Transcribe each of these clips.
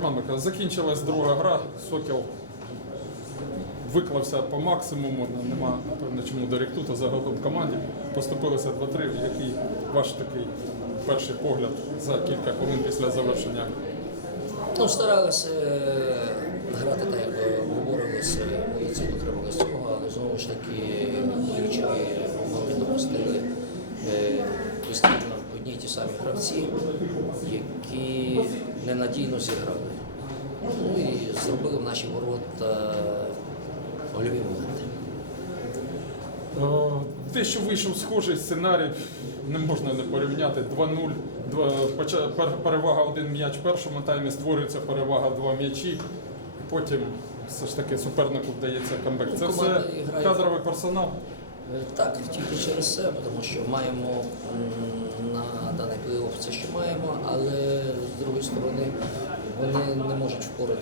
Миколаївич, закінчилась друга гра. Сокіл виклався по максимуму. Нема, напевно, чому до ректута загалом команді. Поступилися 2-3. Який ваш такий перший погляд за кілька хвилин після завершення? Ну, старалися е, грати так, як говорилося, ми ці дотрималися цього, але знову ж таки ключові моменти допустили е, одні й ті самі гравці, які ненадійно зіграли. Ну і зробили в наші ворота гольові моменти. Е, Те, що вийшов схожий сценарій, не можна не порівняти. 2-0, два- поча- пер- перевага один м'яч в першому таймі, створюється перевага два м'ячі. Потім все ж таки супернику вдається камбек. Це все грає. кадровий персонал. Е, Так, тільки через це, тому що маємо на даний плей-офф це, що маємо, але з другої сторони вони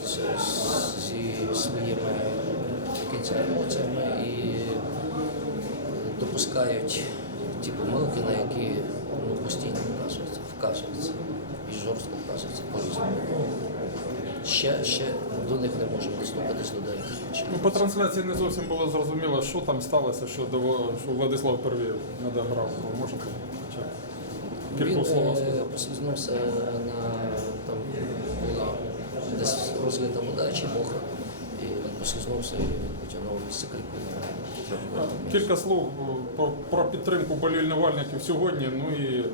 з- зі своїми до кінця емоціями і допускають ті помилки, на які ну, постійно вказуються, вказуються і жорстко вказуються по-різному. Ще, ще до них не можемо достукатись до деяких. Ну, по трансляції не зовсім було зрозуміло, що там сталося, що, що Владислав Первій не дограв. Можете кілька слова е, сказати? послизнувся на там була десь розлита вода чи і послизнувся і потягнув місце крику Кілька слов е, про, підтримку болівальників сьогодні, ну і е,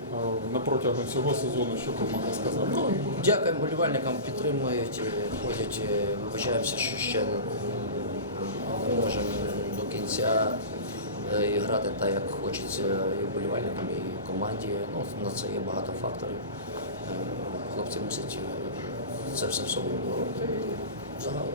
на протягом цього сезону, що ви могли сказати? Ну, дякуємо болівальникам, підтримують, е, ходять, вибачаємося, що ще не можемо до кінця і грати так, як хочеться і вболівальникам, і команді. Ну, на це є багато факторів. Хлопці мусять це все в собі вибороти. Загалом.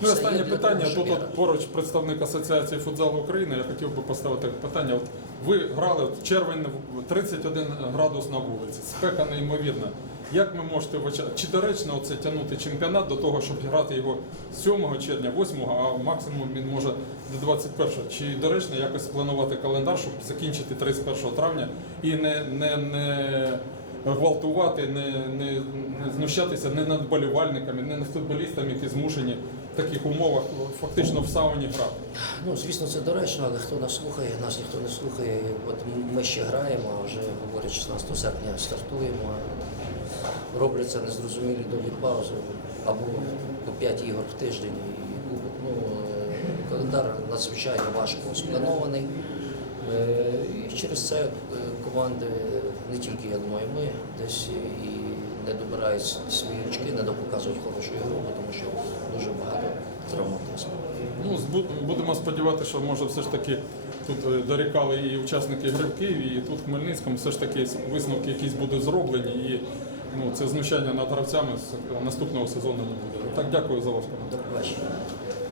Ну і останнє питання. Тут от поруч представник Асоціації футзалу України. Я хотів би поставити питання. От ви грали от червень 31 градус на вулиці, спека неймовірна. Як ви можете Чи доречно це тягнути чемпіонат до того, щоб грати його 7 червня, 8, а максимум він може до 21. Чи доречно якось спланувати календар, щоб закінчити 31 травня і не, не, не гвалтувати, не, не, не знущатися не над болівальниками, не над футболістами, які змушені в таких умовах фактично в сауні грати. Ну, звісно, це доречно, але хто нас слухає, нас ніхто не слухає. От ми ще граємо, а вже говорять, 16 серпня стартуємо. Робляться незрозумілі довгі паузи або по 5 ігор в тиждень. Ну, е, календар надзвичайно важко спланований. Е, І через це е, команди, не тільки я думаю, ми десь і не добирають свої очки, не допоказують хорошу ігру, тому що дуже багато травматизму. Ну, будемо сподіватися, що може все ж таки тут е, дорікали і учасники гри в Києві, і тут в Хмельницькому все ж таки висновки якісь будуть зроблені, і ну, це знущання над гравцями наступного сезону не буде. Так, дякую за ваш коментар.